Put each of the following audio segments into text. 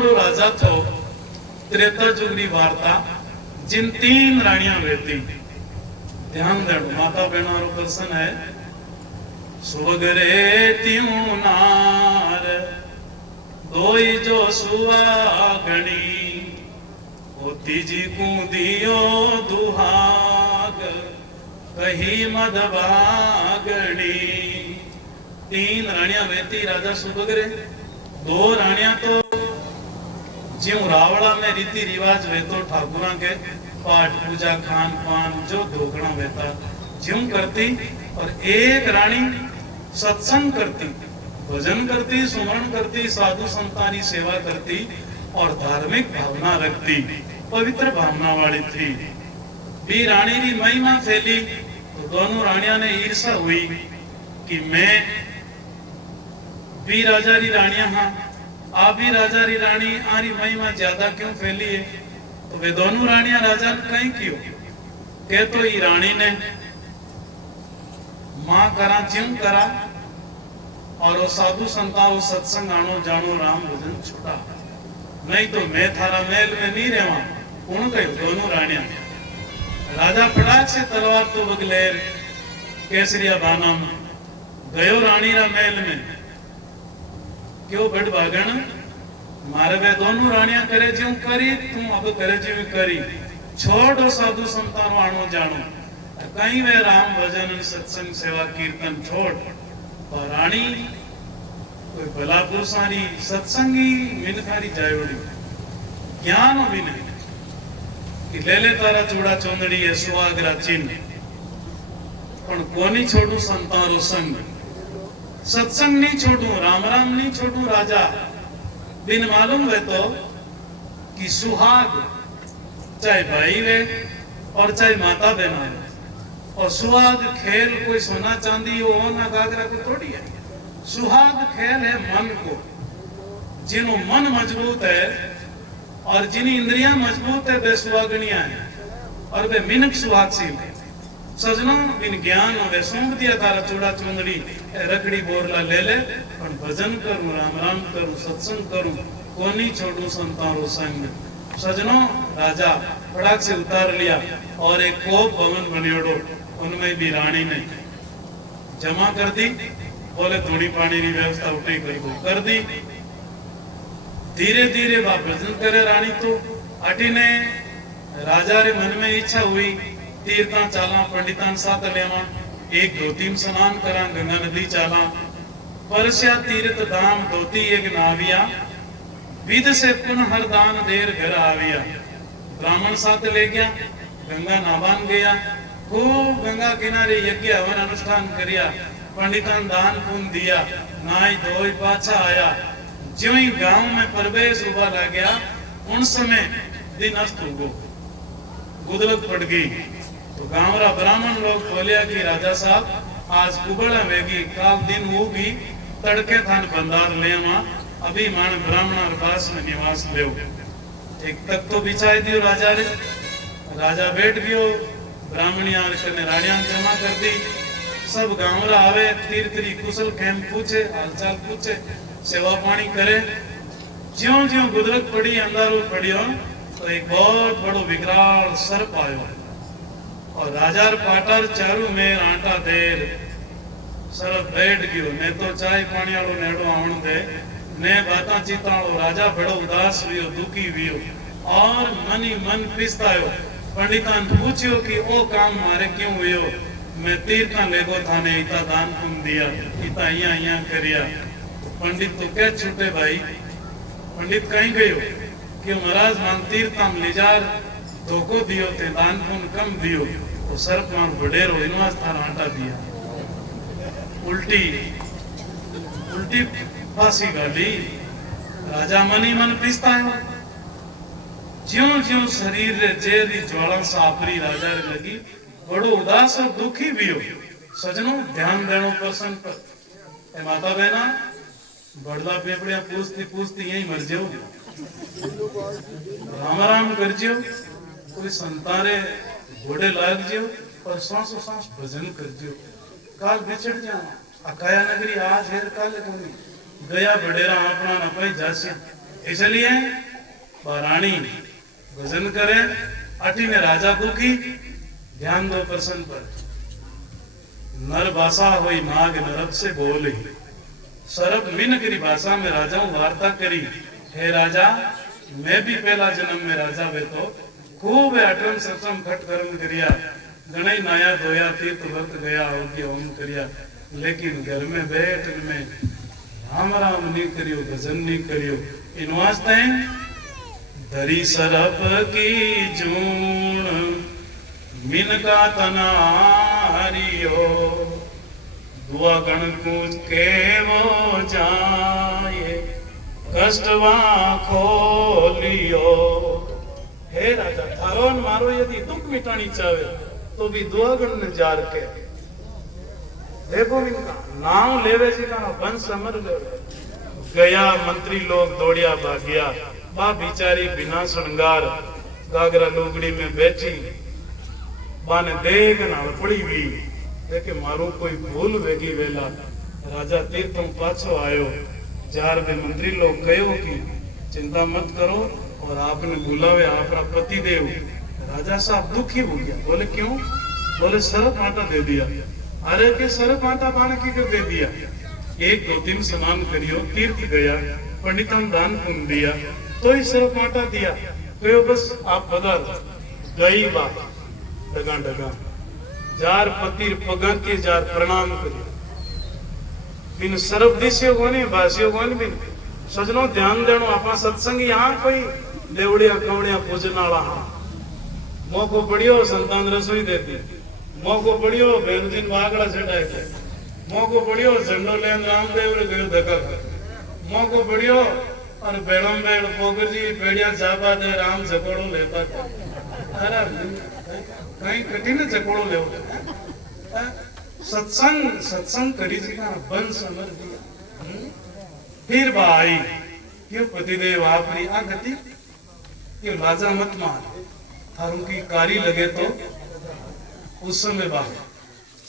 रो राजा थो त्रेता जुगरी वार्ता जिन 3 रानियां रहती। ध्यान देना माता बहना रो प्रश्न है। सुवगरे त्यों नार दोई जो सुवागणी ओ तीजी को दियो दुहाग कही मदभागणी। 3 रानियां रहती राजा सुबगरे। 2 रानियां तो ज्यों रावड़ा में रीति रिवाज वेतो ठाकुरा के पाठ पूजा खान पान जो धोकड़ा वेता ज्यों करती, और एक रानी सत्संग करती, भजन करती, सुमरण करती, साधु संतानी सेवा करती और धार्मिक भावना रखती, पवित्र भावना वाली थी। भी रानी की महिमा फैली तो दोनों रानियां ने ईर्षा हुई कि मैं भी राजा री रानियां हाँ, आप भी राजा री रानी आरी महिमा ज्यादा क्यों फैली है। तो वे दोनों रानियां राजा ने कहीं क्यों कह तो ये रानी ने मां करा ज्यों करा और वो साधु संता वो सत्संग आनो जानो राम भजन छुटा, नहीं तो मैं थारा महल में नहीं रहवा। कौन कहो दोनों रानियां। राजा फटाक से तलवार तो बगलेर केसरिया बानम गयो रानी रा महल में। क्यों बड़ भागण मारे वे दोनों रानियां करे ज्यों करी तू अब करे ज्यों करी, छोड़ो साधु संतानो आनो जानो, कहीं वे राम भजन सत्संग सेवा कीर्तन छोड़। और रानी कोई भला पुरुषारी सत्संगी मिनखारी जायोड़ी ज्ञान भी नहीं कि ले ले तारा चूड़ा चोंदड़ी है सुहागरा चिन्ह, पण कोनी छोड़ू संतारो संग, सत्संग नहीं छोड़ू, राम राम नहीं छोड़ू। राजा बिन मालूम है तो कि सुहाग चाहे भाई वे और चाहे माता बहना है, और सुहाग खेल कोई सोना चांदी हो ना गागरा को थोड़ी है। सुहाग खेल है मन को, जिनो मन मजबूत है और जिनी इंद्रियां मजबूत है वे सुहागनियां है और वे मिनक सुहागशील है। सजना बिन ज्ञान वे सौंप दिया तारा चूड़ा चुंदड़ी रखड़ी बोरला ले ले, पर भजन करूं राम राम करूं सत्संग करूं कोनी छोड़ू संतारो संग। सजनो राजा फटाक से उतार लिया और एक कोप भवन बनेड़ो, उनमें भी रानी ने जमा कर दी। बोले थोड़ी पानी की व्यवस्था उठे कर दी। धीरे धीरे वह भजन करे रानी। तो अटी ने राजा रे मन में इच्छा हुई तीर्थां चाला पंडितां साथ लेवा, एक धोती स्नान करा, गंगा नदी चाला, परस्या तीर्थ धाम धोती एक नाविया, विध से पुनः हर दान देर घर आविया। ब्राह्मण साथ ले गया, गंगा नावान गया, खूब गंगा किनारे यज्ञ हवन अनुष्ठान करिया, पंडितान दान पुण्य दिया, नाई धोई पाछा आया। ज्यों ही गांव में प्रवेश हुआ लग गया, उन समय दिन अस्त हो गो, गुदलत पड़ गई। तो गांव रा ब्राह्मण लोग बोलिया कि राजा साहब आज कुबड़ा वेगी, काल दिन होगी, तड़के थान बंदार लेवा, अभी मान ब्राह्मण पास में निवास ले। एक तक तो बिछाई दियो राजा रे। राजा बैठ गयो, ब्राह्मणिया ने रानियां जमा कर दी। सब गांवरा आवे, तीर्थरी कुशल खेम पूछे, हालचाल पूछे, सेवा पानी करे। ज्यों ज्यों गुदरत पड़ी अंधारो पड़ियो तो एक बहुत बड़ो विकराल सर्प आयो और राजार पाटर चारू में आटा देर सर्प बैठ गयो। ने तो चाय पानी वालो नेड़ो आवण दे, ने बाता चीताड़ो। राजा बड़ो उदास हुयो, दुखी हुयो और मनी मन पिसतायो। पंडितान पूछियो कि ओ काम मारे क्यों हुयो। मैं तीर्था लेगो थाने इता दान पुण्य दिया, इता यहाँ करिया। पंडित तो कह छूटे भाई। पंडित कहीं गयो कि महाराज मान तीर्थाम लिजार धोखो दियो ते दान पुण्य कम दियो, तो सर्प मान बडेरो इनवास थारा आटा दिया। उल्टी उल्टी फांसी गाली। राजा मनी मन पिसता है। ज्यों ज्यों शरीर रे जेरी ज्वाला सापरी राजा रे लगी, बड़ो उदास और दुखी भी हो। सजनो ध्यान देनो प्रसंग पर। ए माता बहना बड़ला पेपड़िया पूछती पूछती यही मर जाओ, राम राम कर जियो, कोई संतारे घोड़े लाग जियो और सांसों सांस भजन कर जियो। काल बिछड़ जाना अकाया नगरी आज हेर काल कोनी गया बडेरा अपना न पाई जासी इसलिए रानी भजन करे अटी ने राजा दुखी ध्यान दो प्रसन्न पर नर भाषा हुई माग नरक से बोली सरब मिन करी भाषा में राजा वार्ता करी हे राजा मैं भी पहला जन्म में राजा वे तो खूब अटम सत्सम खट कर्म करिया गणई नाया धोया तीर्थ वर्त गया होगी ओम करिया लेकिन घर में बैठ में राम राम नहीं करियो भजन नहीं करियो इन वास्ते धरी सरप की जून मिन का तनारियो दुआ गण कूच के वो जाए कष्टवा खोलियो हे राजा थारो मारो यदि दुख मिटानी चाहे तो भी दुआ गण ने जार के देखो इनका नाम लेवे जी का वंश अमर लेवे गया मंत्री लोग दौड़िया भागिया बा बिचारी बिना श्रृंगार गागरा लुगड़ी में बैठी बाने देख ना पड़ी हुई देखे मारो कोई भूल वेगी वेला राजा तीर्थों पाछो आयो जार में मंत्री लोग कहो कि चिंता मत करो और आपने बुलावे आपका पति देव राजा साहब दुखी हो गया बोले क्यों बोले सरप आटा दे दिया अरे के सरप आटा बाण की कर दे दिया एक दो दिन स्नान करियो तीर्थ गया पंडितन दान पुण्य दिया तो ही सरप आटा दिया कहो बस आप पधार गई बात डगा डगा जार पतिर पगा के जार प्रणाम करियो बिन सरप दिश्यो कोनी भाष्यो कोनी बिन सजनो ध्यान देनो आपा सत्संग यहाँ कोई देवड़िया कवड़िया पूजन वाला मौको पड़ियो संतान रसोई देती मौको पड़ियो बेनजीन वागड़ा चढ़ाए थे मौको पड़ियो झंडो लेन रामदेव रे गयो धक्का मौको पड़ियो और बेड़म बेड़ पोकर जी पेड़िया जाबा दे राम झकोड़ो लेता अरे कहीं कठिन झकोड़ो ले सत्संग सत्संग करी जी का बन समझ दिया फिर भाई क्यों पतिदेव आपरी आ गति ये लाजा मत मार थारू की कारी लगे तो उस समय बाद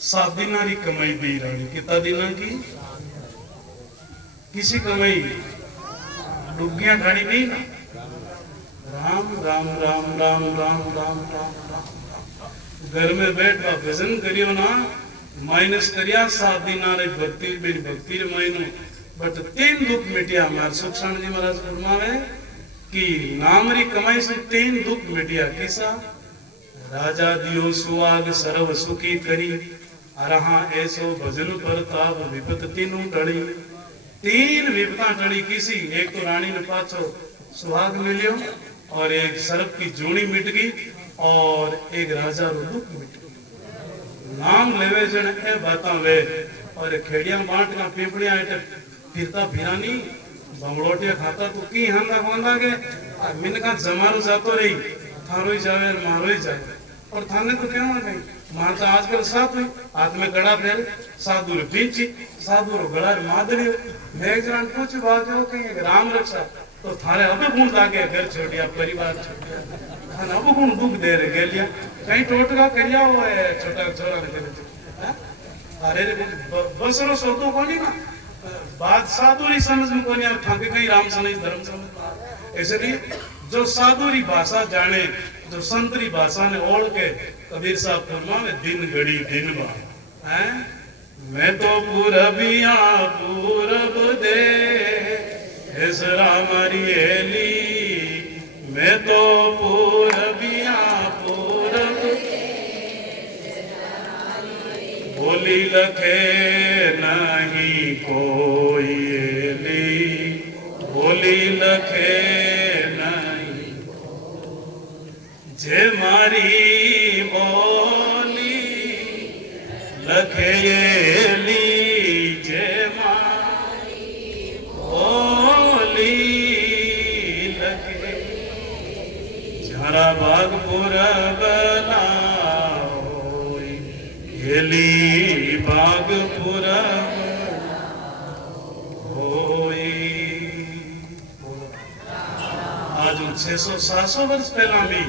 7 दिना की कमाई दी रानी कितना दिना की किसी कमाई डुगियां ठाणी नहीं ना राम राम राम राम राम राम राम राम घर में बैठ भजन करियो ना माइनस करिया 7 दिना रे भक्ति मेरी भक्ति रे मायनो बट 3 दुख मिटिया हमारे सुखसाण जी महाराज फरमावे कि नाम री कमाई से 3 दुख मिटिया किसा राजा दियो सुहाग सर्व सुखी करी अरहा ऐसो भजन परताप विपत तीनों टड़ी 3 विपता टड़ी किसी एक तो रानी ने पाछो सुहाग मिलियो और एक सर्प की जूनी मिट गई और एक राजा रो दुख मिट गई नाम लेवे जन ए बाता वे और खेड़िया बांट का पीपड़िया फिरता फिरानी बमड़ोटिया खाता तो की हांदा होंदा के मिन का जमारो जातो रही थारो ही जावे मारो ही जावे और थाने तो क्या नहीं मां तो आजकल साथ हुई हाथ में गड़ा फेर साधु रे पीछी साधु रो गड़ा रे मादरी मैं जान कुछ बात हो कहीं राम रक्षा तो थारे अब गुण लागे घर छोड़िया परिवार छोड़िया थाने अब गुण दुख दे रे गेलिया कहीं टोटका करिया हो है छोटा छोरा ने करे अरे रे बसरो सोतो कोनी ना बात साधुरी समझ में कोनी यार थाके कहीं राम समझ धर्म समझ इसलिए जो साधुरी भाषा जाने जो संतरी भाषा ने ओढ़ के कबीर साहब फरमावे दिन घड़ी दिन बार हैं मैं तो पूरबिया पूरब दे हेसरा मरियली मैं तो पूरबिया पूरब बोली लखे नहीं कोई एली बोली लखे जे मारी बोली लखेली जे मारी बोली लखे झरा बागपुर बना हेली बागपुर आज 600-700 वर्ष पहला भी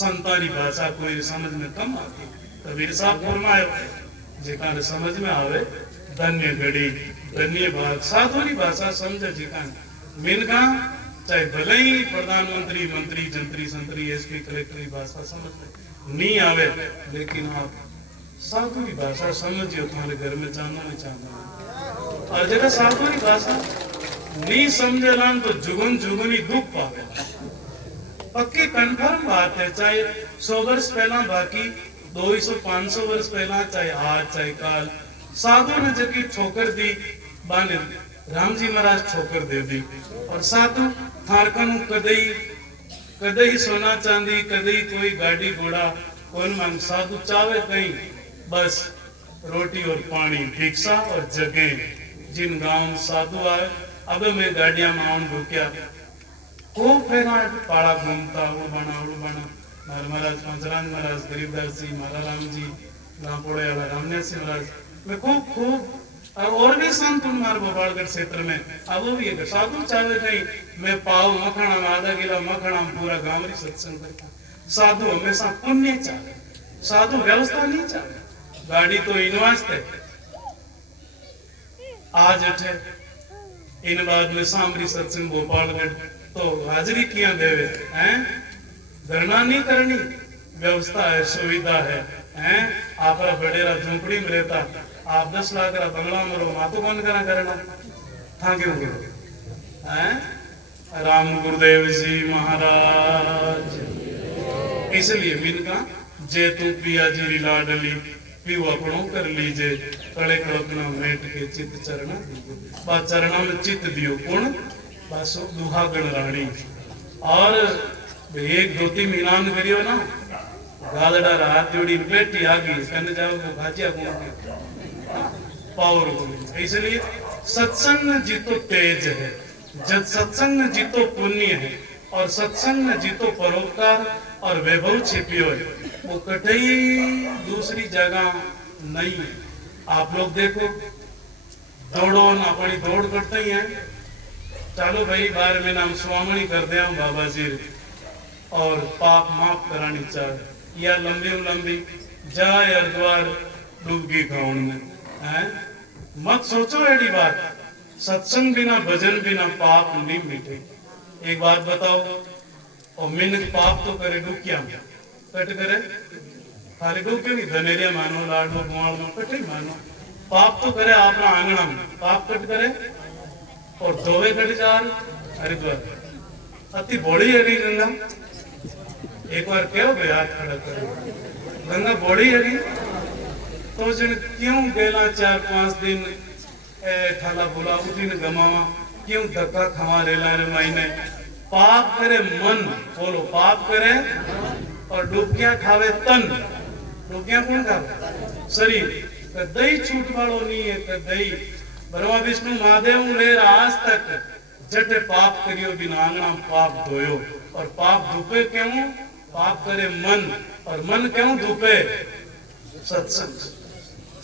संतारी भाषा कोई समझ में कम आती कबीर साहब फरमायो जेका समझ में आवे धन्य घड़ी धन्य बात साधुरी भाषा समझ जेका मिनका चाहे भले ही प्रधानमंत्री मंत्री जंत्री संतरी एसपी कलेक्टर की भाषा समझ नहीं आवे, लेकिन आप साधु की भाषा समझियो, तुम्हारे घर में जाना नहीं चाहना। और जगह साधु की भाषा नहीं समझेला तो जुगन जुगनी दुख पावे। पक्की कंफर्म बात है, चाहे 100 वर्ष पहला बाकी 200-500 वर्ष पहला, चाहे आज चाहे काल, साधु ने जबकि ठोकर दी बाने राम जी महाराज ठोकर दे दी। और साधु थारकन कदई सोना चांदी, कदई कोई गाड़ी घोड़ा कोई मांग, साधु चावे कहीं बस रोटी और पानी, भिक्षा और जगह। जिन गांव साधु आए, अब मैं गाड़ियां में आउन ढुकिया, खूब फेरा पाड़ा घूमता, उड़बाना मारा महाराज पंचराज महाराज, गरीबदास जी, मारा राम जी, रामपोड़े वाला रामन्यास महाराज, मैं खूब और भी संत हमारे भोपालगढ़ क्षेत्र में। अब वो भी है साधु चावे नहीं, मैं पाव मखाना में आधा किलो मखाना में पूरा गांव री सत्संग करता। साधु हमेशा पुण्य चाहे, साधु व्यवस्था नहीं चाहे। गाड़ी तो इनवास्ट है, आज अठे इन बाद में सामरी सत्संग भोपालगढ़ तो हाजरी किया देवे हैं, धरना नहीं करनी, व्यवस्था है, सुविधा है, हैं। आपरा बडेरा झोंपड़ी में रहता, आप 10 लाख का बंगला में रहो, मातो कौन करना था क्यों हैं। राम गुरुदेव जी महाराज। इसलिए मिनका जे तू पिया जी लाडली पीऊ अपनो कर लीजे, कड़े कड़कना मेट के चित चरण बा चरणा में चित दियो पुण बस दुहागण रानी। और एक धोती मिलान करियो ना, गादड़ा हाथ जोड़ी बेटी आगी कने जाओ को भाजिया को पावर को। इसलिए सत्संग जीतो तेज है, जब सत्संग जीतो पुण्य है, और सत्संग जीतो परोपकार और वैभव छिपियो है, वो कतई दूसरी जगह नहीं है। आप लोग देखो दौड़ो ना, अपनी दौड़ करते ही हैं, चलो भाई 12 महीना हम स्वामणी कर दे बाबा जी, और पाप माफ करानी चाहिए, या लंबी जाए हरिद्वार डूबगी खाउन में हैं। मत सोचो एडी बात, सत्संग बिना भजन बिना पाप नहीं मिटे। एक बात बताओ, और मिनट पाप तो करे डुकिया कट करे, खाली डुक्यो नहीं, धनेरिया मानो, लाडलो गुआल में कटे मानो, पाप तो करे अपना आंगना में, पाप कट करे और धोवे कट जा हरिद्वार। अति बड़ी है गंगा, एक बार क्यों गया हाथ खड़ा कर, गंगा बड़ी है तो जन क्यों गेला 4-5 दिन ठाला बोला उठी ने गमावा, क्यों धक्का खवा रेला रे मायने। पाप करे मन, बोलो पाप करे, और डुबकिया खावे तन। डुबकिया कौन खावे? शरीर। कदई छूट वालो नहीं है, कदई। ब्रह्मा विष्णु महादेव ले आज तक जटे पाप करियो बिना आंगना पाप धोयो। और पाप धुपे क्यों? पाप करे मन, और मन क्यों धुपे? सत्संग।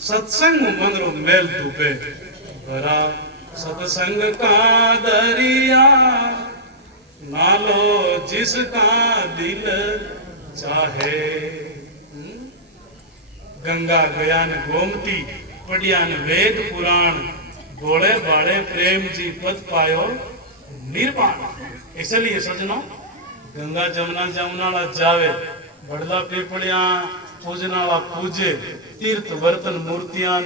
सत्संग मन रो मेल धुपे। भरा सत्संग का दरिया नालो जिसका दिल चाहे। गंगा गयान गोमती पढ़ियान वेद पुराण, गोले बाड़े प्रेम जी पद पायो निर्वाण। इसलिए सजनो गंगा जमुना जावे, बड़ला पीपड़िया पूजनाला पूजे, तीर्थ बर्तन मूर्तियां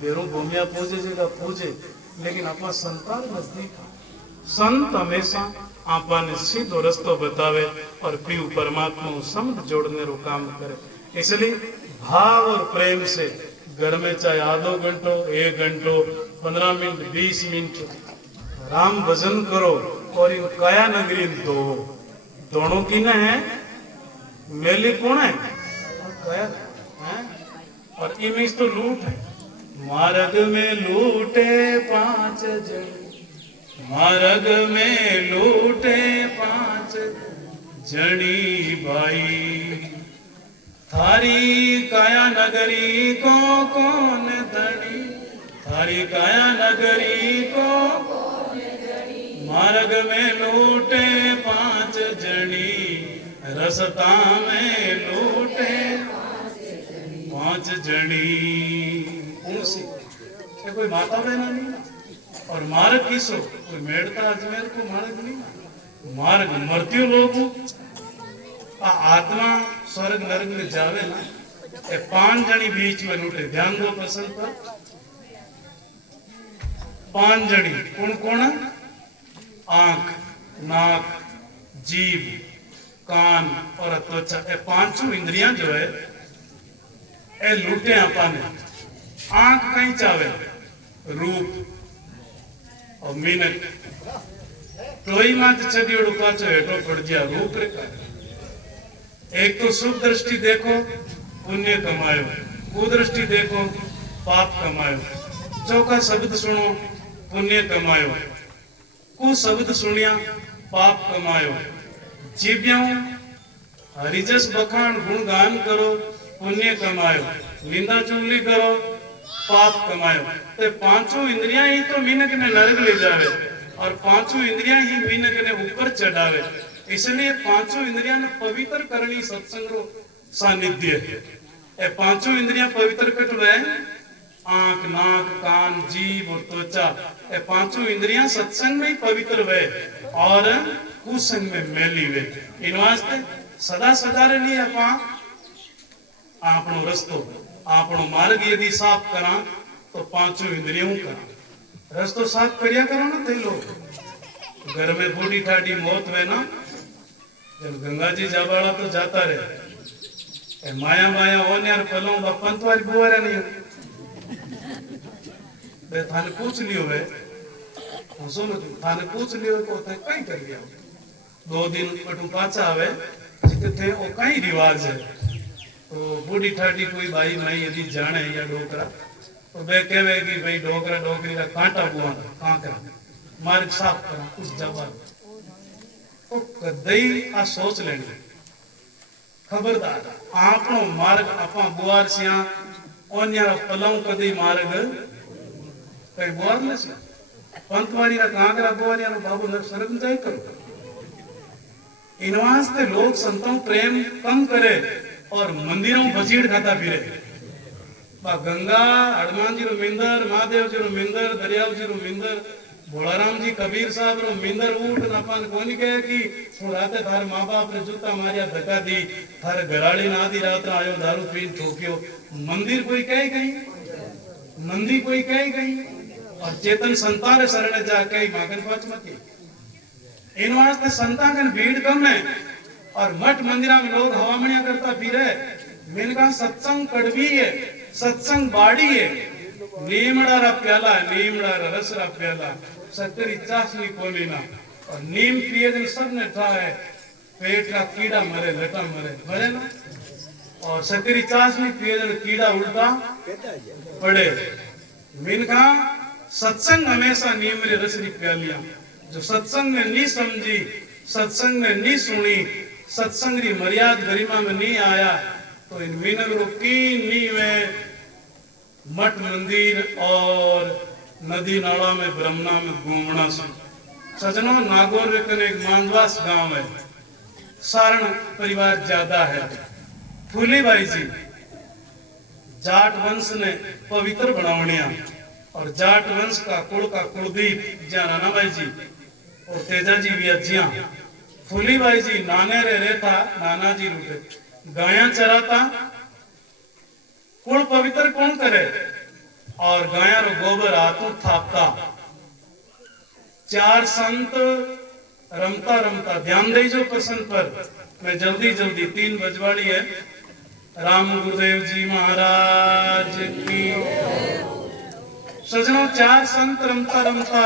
बेरों भूमिया पूजे जगह पूजे, लेकिन अपना संतान नजदीक संत हमेशा आपा ने सीधो रस्तो बतावे और पीऊ परमात्मा को समझ जोड़ने रो काम करे। इसलिए भाव और प्रेम से घर में चाहे आधो घंटो 1 घंटो 15 मिनट 20 मिनट राम भजन करो, और इन काया नगरी दो दोनों की न है, मेली कौन है? काया है। और इमेज तो लूट है। मार्ग में लूटे 5 जन, मार्ग में लूटे 5 जनी भाई, थारी काया नगरी को कौन धनी, थारी काया नगरी को मार्ग में लूटे 5 जनी, रसता में लूटे 5 जनी। उनसी कोई माता बहना नहीं, और मार्ग किसो कोई मेड़ता अजमेर को मार्ग नहीं, मार्ग मृत्यु लोग आ आत्मा स्वर्ग नरक में जावे ना ए 5 जनी बीच में लूटे। ध्यान दो प्रश्न पर। 5 जनी कौन कौन? आंख, नाक, जीभ, कान और त्वचा। ए 5 इंद्रियां जो है ए लूटे आपाने। आंख कहीं चावे रूप और मीनक टोई मात चढ़ियोड़ो पाछो हेठो पड़ गया रूप रेखा। एक तो शुभ दृष्टि देखो पुण्य कमायो, कुदृष्टि देखो पाप कमायो, चौका शब्द सुनो पुण्य कमायो, कु शब्द सुनिया पाप कमायो, जीव्याओ हरिजस बखान गुणगान करो पुण्य कमायो, निंदा चुगली करो पाप कमायो। तो 5 इंद्रियां ही तो मीनक ने नरक ले जावे और 5 इंद्रियां ही मीनक ने ऊपर चढ़ावे। इसलिए 5 इंद्रियां ने पवित्र करनी सत्संग रो सानिध्य है। ए 5 इंद्रियां पवित्र कटवे आंख, नाक, कान, जीभ और त्वचा। ए 5 इंद्रियां सत्संग में ही पवित्र वे और कुसंग में मैली वे। इन वास्ते सदा सदा रे लिए आपनो रस्तो आपनो मार्ग यदि साफ करा तो 5 इंद्रियों करा। रस्तो साफ करिया करो ना ते लोग। घर में बूढ़ी ठाडी मौत में ना जब गंगा जी जावाड़ा तो जाता रहे माया माया होने और पलों का पंतवारी बुआरा नहीं बे थाने पूछ लियो वे हम सुनो थाने पूछ लियो तो थे कहीं कर लिया 2 दिन पटू पाचा आवे जिते थे वो कहीं रिवाज है। तो बूढ़ी ठाडी कोई भाई माई यदि जाने या डोकरा तो बे कहवे कि भाई डोकरा डोकरी का कांटा बुआ कांकरा मार्ग साफ करा कुछ जवाब तो कदई आ सोच लेंगे। खबरदार आपनो मार्ग आपा बुआर सिया ओन्या पलौ कदी मार्ग कई बुआर न से पंतवारी रा कांकरा बुआरिया नो बाबू न शर्म जाय करो। इन वास्ते लोग संतों प्रेम कम करे और मंदिरों बजीड़ खाता फिरे। बा गंगा हनुमान जी रो मिंदर, महादेव जी रो मिंदर, दरियाव जी रो मिंदर, भोलाराम जी कबीर साहब रो मिंदर ऊट नपान कोनी कहे कि हूं राते थारे मां बाप ने जूता मारिया धक्का दी थारे घराड़ी ना आधी रात आयो दारू पीन ठोकियो। मंदिर कोई कहे कहीं, मंदिर कोई कहे कहीं और चेतन संतान शरण जा कहीं मागन पाच मत। इन वास्ते संतान भीड़ कम है और मठ मंदिरा में लोग हवामणिया करता फिरे। मैंने कहा सत्संग कड़वी है, सत्संग बाड़ी है। नीमड़ा रा प्याला, नीमड़ा रा रस रा प्याला, शक्कर चाशनी कोनी ना और नीम पिए दिन सब ने ठा है पेट का कीड़ा मरे लटा मरे मरे ना और शक्करी चाशनी पिए दिन कीड़ा उल्टा पड़े। मैंने कहा सत्संग हमेशा नीम रे रस री प्यालियां जो सत्संग ने नहीं समझी, सत्संग ने नहीं सुनी, सत्संग की मर्यादा गरिमा में नहीं आया तो इन मीनक रुकी नहीं में मठ मंदिर और नदी नाला में ब्रह्मणा में घूमना से। सजनों नागौर वेकन एक मांदवास गांव है, सारण परिवार ज्यादा है। फूलीबाई जी जाट वंश ने पवित्र बनावनिया और जाट वंश का कुलदीप ज्या नानाबाई जी और तेजा जी वियाजिया। फूलीबाई जी नाने रे रहता नाना जी रूटे गाया चराता। कुल पवित्र कौन करे और गाया रो गोबर आतू थापता। 4 संत रमता रमता ध्यान दे जो प्रसन्न पर मैं जल्दी जल्दी 3 बजवाड़ी है। राम गुरुदेव जी महाराज की। सजनों 4 संत रमता रमता